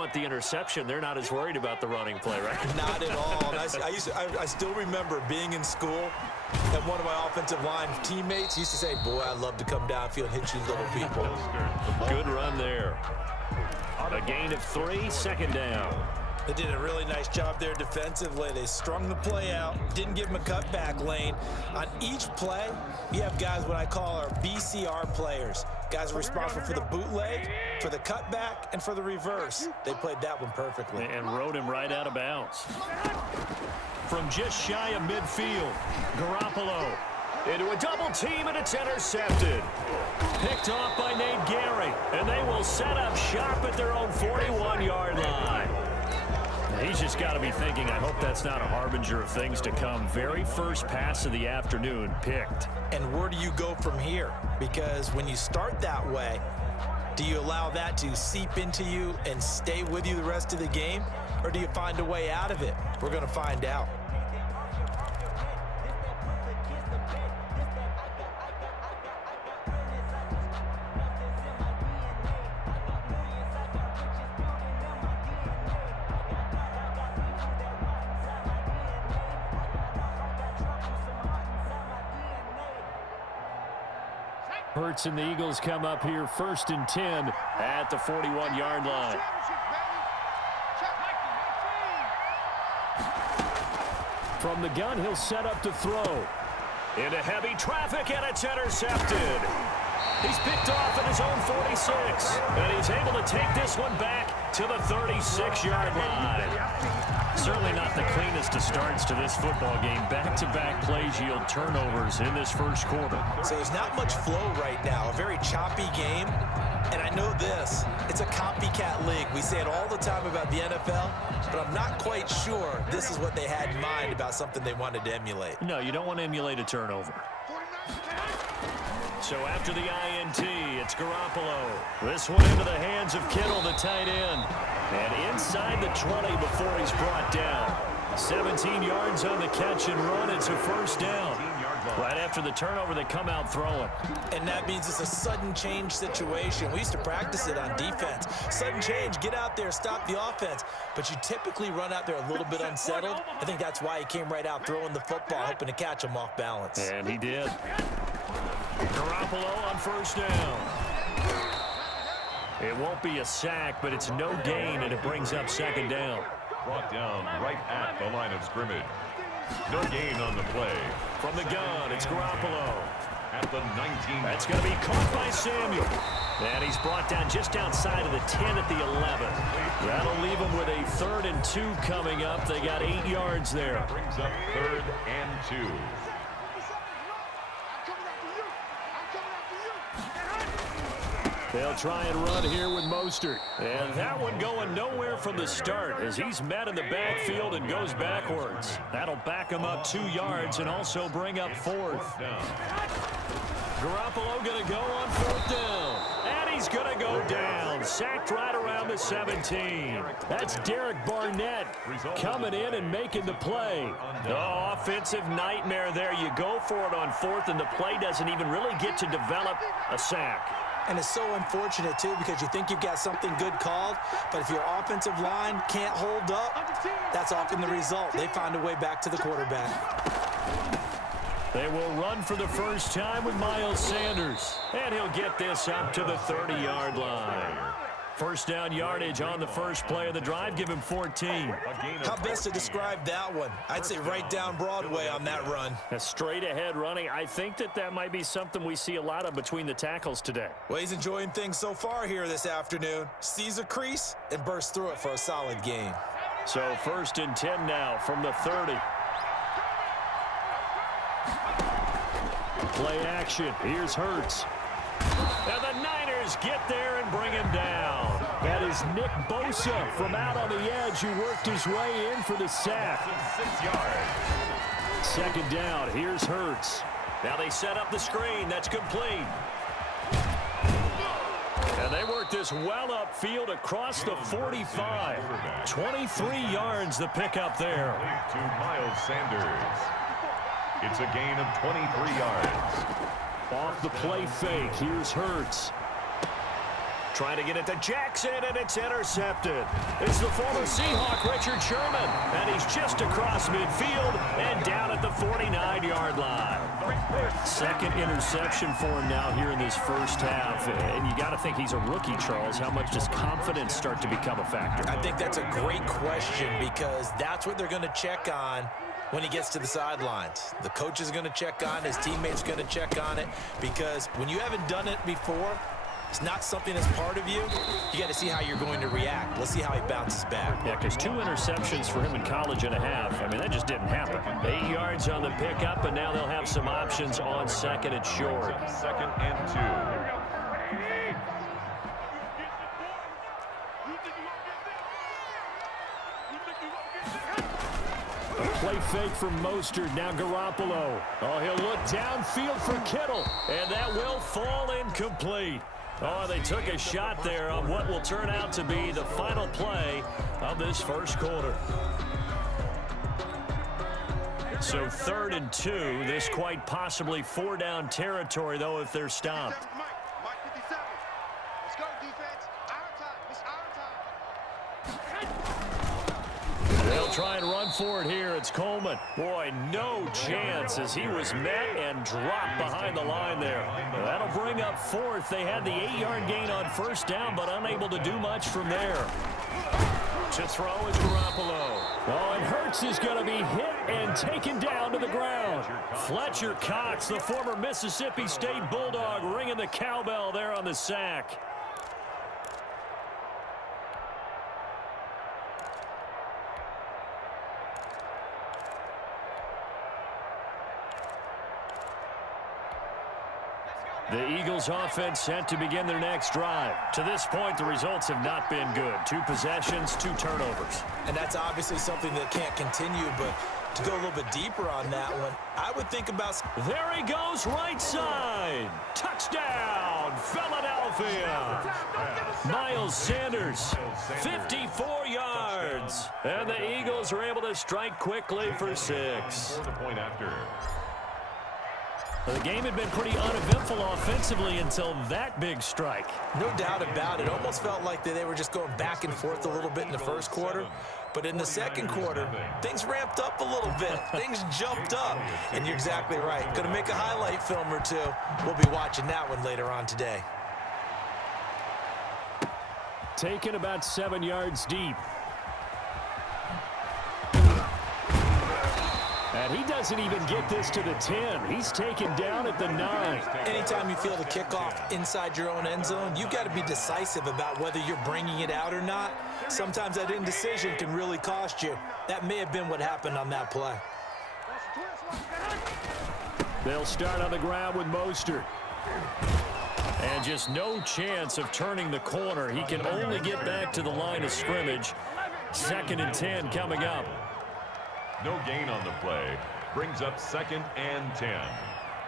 want the interception. They're not as worried about the running play, right? Not at all. And I still remember being in school, and one of my offensive line teammates used to say, boy, I'd love to come downfield and hit you little people. Good run there. A gain of 3, 2nd down. They did a really nice job there defensively. They strung the play out, didn't give them a cutback lane. On each play, you have guys what I call our BCR players. Guys are responsible for the bootleg, for the cutback, and for the reverse. They played that one perfectly. And rode him right out of bounds. From just shy of midfield, Garoppolo into a double team, and it's intercepted. Picked off by Nate Gary, and they will set up shop at their own 41-yard line. He's just got to be thinking, I hope that's not a harbinger of things to come. Very first pass of the afternoon picked. And where do you go from here? Because when you start that way, do you allow that to seep into you and stay with you the rest of the game? Or do you find a way out of it? We're going to find out. Hurts and the Eagles come up here 1st and 10 at the 41-yard line. From the gun, he'll set up to throw. Into heavy traffic, and it's intercepted. He's picked off at his own 46, and he's able to take this one back to the 36-yard line. Certainly not the cleanest of starts to this football game. Back-to-back plays yield turnovers in this first quarter. So there's not much flow right now. A very choppy game. And I know this. It's a copycat league. We say it all the time about the NFL, but I'm not quite sure this is what they had in mind about something they wanted to emulate. No, you don't want to emulate a turnover. So after the INT, it's Garoppolo. This one into the hands of Kittle, the tight end. And inside the 20 before he's brought down. 17 yards on the catch and run. It's a 1st down. Right after the turnover, they come out throwing. And that means it's a sudden change situation. We used to practice it on defense. Sudden change, get out there, stop the offense. But you typically run out there a little bit unsettled. I think that's why he came right out throwing the football, hoping to catch him off balance. And he did. Garoppolo on 1st down. It won't be a sack, but it's no gain, and it brings up 2nd down. Brought down right at the line of scrimmage. No gain on the play. From the gun, it's Garoppolo. At the 19. That's going to be caught by Samuel. And he's brought down just outside of the 10 at the 11. That'll leave him with a 3rd and 2 coming up. They got 8 yards there. Brings up 3rd and 2. They'll try and run here with Mostert. And that one going nowhere from the start as he's met in the backfield and goes backwards. That'll back him up 2 yards and also bring up 4th. Garoppolo going to go on 4th down. And he's going to go down. Sacked right around the 17. That's Derek Barnett coming in and making the play. Oh, offensive nightmare there. You go for it on 4th, and the play doesn't even really get to develop a sack. And it's so unfortunate, too, because you think you've got something good called, but if your offensive line can't hold up, that's often the result. They find a way back to the quarterback. They will run for the first time with Miles Sanders, and he'll get this up to the 30-yard line. 1st down yardage on the first play of the drive. Give him 14. How best to describe that one? I'd say right down Broadway on that run. A straight-ahead running. I think that might be something we see a lot of between the tackles today. Well, he's enjoying things so far here this afternoon. Sees a crease and bursts through it for a solid gain. So 1st and 10 now from the 30. Play action. Here's Hurts. And the Niners get there and bring him down. That is Nick Bosa from out on the edge who worked his way in for the sack. 6 yards. 2nd down. Here's Hurts. Now they set up the screen. That's complete. And they work this well upfield across the 45. 23 yards the pickup there. To Miles Sanders. It's a gain of 23 yards. Off the play fake, here's Hurts. trying to get it to Jackson, and it's intercepted. It's the former Seahawk, Richard Sherman, and he's just across midfield and down at the 49-yard line. Second interception for him now here in this first half, and you got to think he's a rookie, Charles. How much does confidence start to become a factor? I think that's a great question because that's what they're going to check on when he gets to the sidelines. The coach is going to check on, his teammates are going to check on it, because when you haven't done it before, it's not something that's part of you. You got to see how you're going to react. Let's see how he bounces back. Yeah, because 2 interceptions for him in college and a half. I mean, that just didn't happen. 8 yards on the pickup, and now they'll have some options on second and short. Second and 2. Play fake from Mostert, now Garoppolo. Oh, he'll look downfield for Kittle, and that will fall incomplete. Oh, they took a shot there on what will turn out to be the final play of this first quarter. So 3rd and 2, this quite possibly 4-down territory, though, if they're stopped. They'll try and run for it here. It's Coleman. Boy, no chance as he was met and dropped behind the line there. That'll bring up 4th. They had the 8-yard gain on first down, but unable to do much from there. To throw is Garoppolo. Oh, and Hurts is going to be hit and taken down to the ground. Fletcher Cox, the former Mississippi State Bulldog, ringing the cowbell there on the sack. The Eagles offense set to begin their next drive. To this point, the results have not been good. 2 possessions, 2 turnovers. And that's obviously something that can't continue, but to go a little bit deeper on that one, I would think about... There he goes, right side. Touchdown, Philadelphia. Miles Sanders, 54 yards. And the Eagles are able to strike quickly for 6. For the point after. The game had been pretty uneventful offensively until that big strike. No doubt about it. Almost felt like they were just going back and forth a little bit in the first quarter. But in the second quarter, things ramped up a little bit. Things jumped up. And you're exactly right. Going to make a highlight film or 2. We'll be watching that one later on today. Taken about 7 yards deep. And he doesn't even get this to the 10. He's taken down at the 9. Anytime you feel the kickoff inside your own end zone, you've got to be decisive about whether you're bringing it out or not. Sometimes that indecision can really cost you. That may have been what happened on that play. They'll start on the ground with Mostert. And just no chance of turning the corner. He can only get back to the line of scrimmage. 2nd and 10 coming up. No gain on the play. Brings up 2nd and 10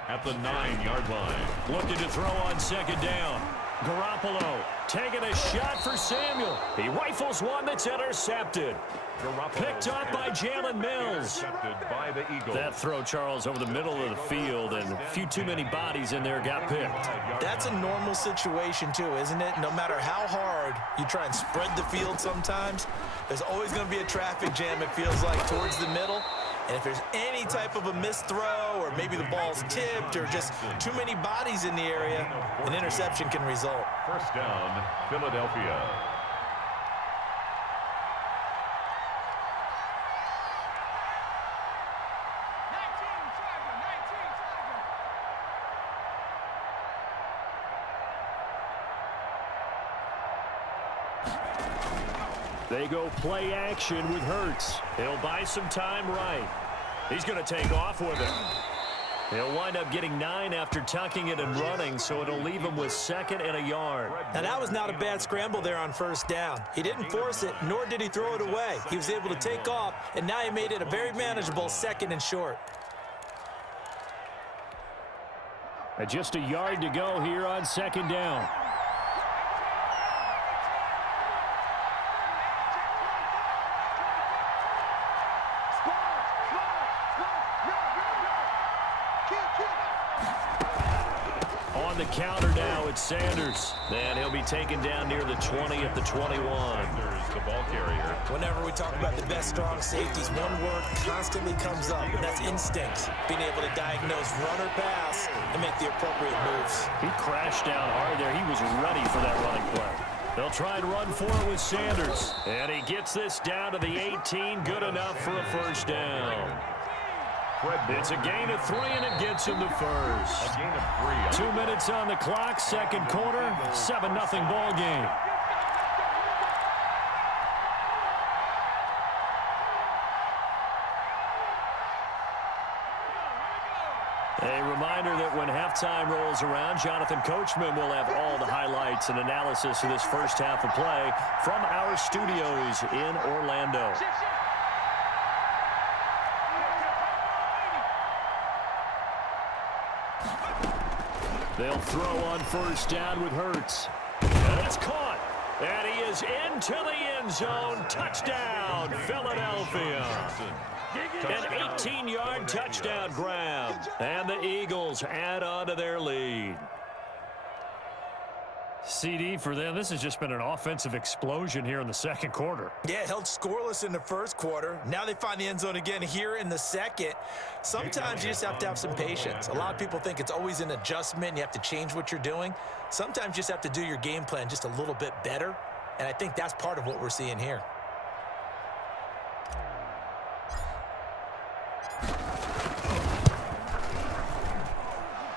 at the 9-yard line. Looking to throw on 2nd down. Garoppolo taking a shot for Samuel. He rifles one that's intercepted. Picked up by Jalen Mills. Intercepted by the Eagles. That throw, Charles, over the middle of the field, and a few too many bodies in there got picked. That's a normal situation, too, isn't it? No matter how hard you try and spread the field sometimes, there's always going to be a traffic jam, it feels like, towards the middle. And if there's any type of a missed throw or maybe the ball's tipped or just too many bodies in the area, an interception can result. First down, Philadelphia. They go play action with Hurts. He'll buy some time right. He's going to take off with it. He'll wind up getting 9 after tucking it and running, so it'll leave him with 2nd and a yard. Now, that was not a bad scramble there on first down. He didn't force it, nor did he throw it away. He was able to take off, and now he made it a very manageable 2nd and short. And just a yard to go here on 2nd down. On the counter now it's Sanders. And he'll be taken down near the 20 at the 21. Sanders, the ball carrier. Whenever we talk about the best strong safeties, one word constantly comes up, and that's instinct. Being able to diagnose run or pass and make the appropriate moves. He crashed down hard there. He was ready for that running play. They'll try and run for it with Sanders. And he gets this down to the 18. Good enough for a first down. It's a gain of 3, and it gets him the first. A gain of 3. 2 minutes on the clock, second quarter, 7-0 ball game. A reminder that when halftime rolls around, Jonathan Coachman will have all the highlights and analysis of this first half of play from our studios in Orlando. They'll throw on first down with Hurts. And it's caught. And he is into the end zone. Touchdown, Philadelphia. An 18-yard touchdown grab. And the Eagles add on to their lead. CD for them, this has just been an offensive explosion here in the second quarter. Yeah, held scoreless in the first quarter. Now they find the end zone again here in the second. Sometimes you just have to have some patience. A lot of people think it's always an adjustment. You have to change what you're doing. Sometimes you just have to do your game plan just a little bit better. And I think that's part of what we're seeing here.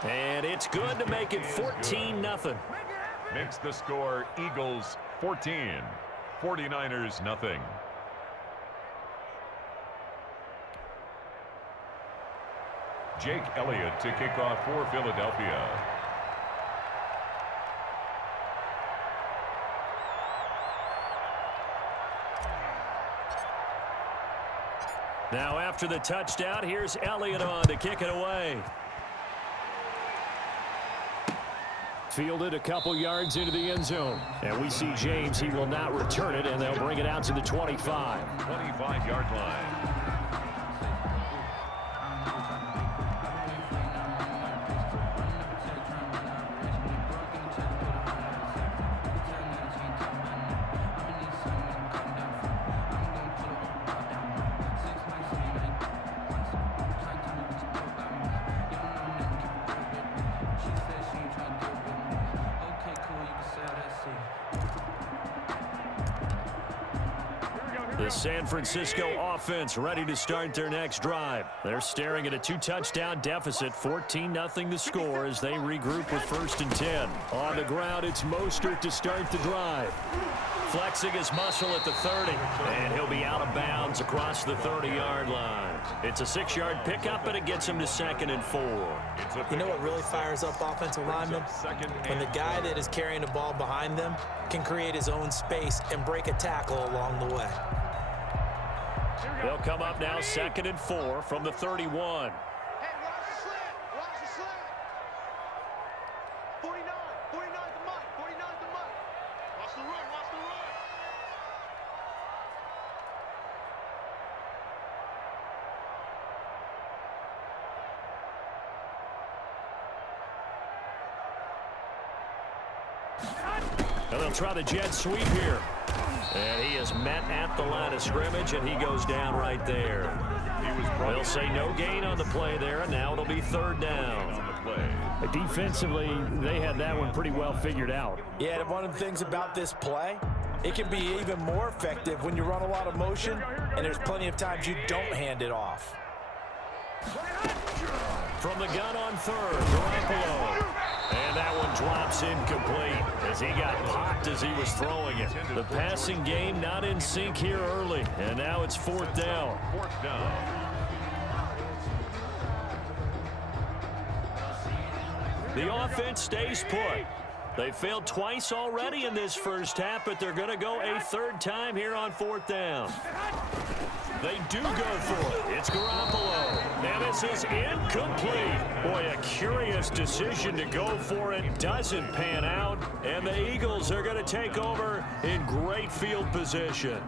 And it's good to make it 14-0. Makes the score Eagles 14, 49ers nothing. Jake Elliott to kick off for Philadelphia. Now after the touchdown, here's Elliott on to kick it away. Fielded a couple yards into the end zone. And we see James. He will not return it, and they'll bring it out to the 25. 25-yard line. The San Francisco offense ready to start their next drive. They're staring at a 2-touchdown deficit, 14-0 the score as they regroup with 1st and 10. On the ground, it's Mostert to start the drive. Flexing his muscle at the 30, and he'll be out of bounds across the 30-yard line. It's a 6-yard pickup, and it gets him to 2nd and 4. You know what really fires up offensive linemen? When the guy that is carrying the ball behind them can create his own space and break a tackle along the way. They'll come up now 2nd and 4 from the 31. Hey, watch the slant. Watch the slant. 49. 49 the mic. 49 the mic. Watch the run. Watch the run. And they'll try the jet sweep here. And he is met at the line of scrimmage, and he goes down right there. They'll say no gain on the play there, and now it'll be 3rd down. Defensively, they had that one pretty well figured out. Yeah, and one of the things about this play, it can be even more effective when you run a lot of motion, and there's plenty of times you don't hand it off. From the gun on 3rd, Garoppolo. And that one drops incomplete as he got popped as he was throwing it. The passing game not in sync here early, and now it's 4th down. 4th down. The offense stays put. They failed twice already in this first half, but they're going to go a 3rd time here on 4th down. They do go for it. It's Garoppolo. And this is incomplete. Boy, a curious decision to go for it. Doesn't pan out. And the Eagles are going to take over in great field position.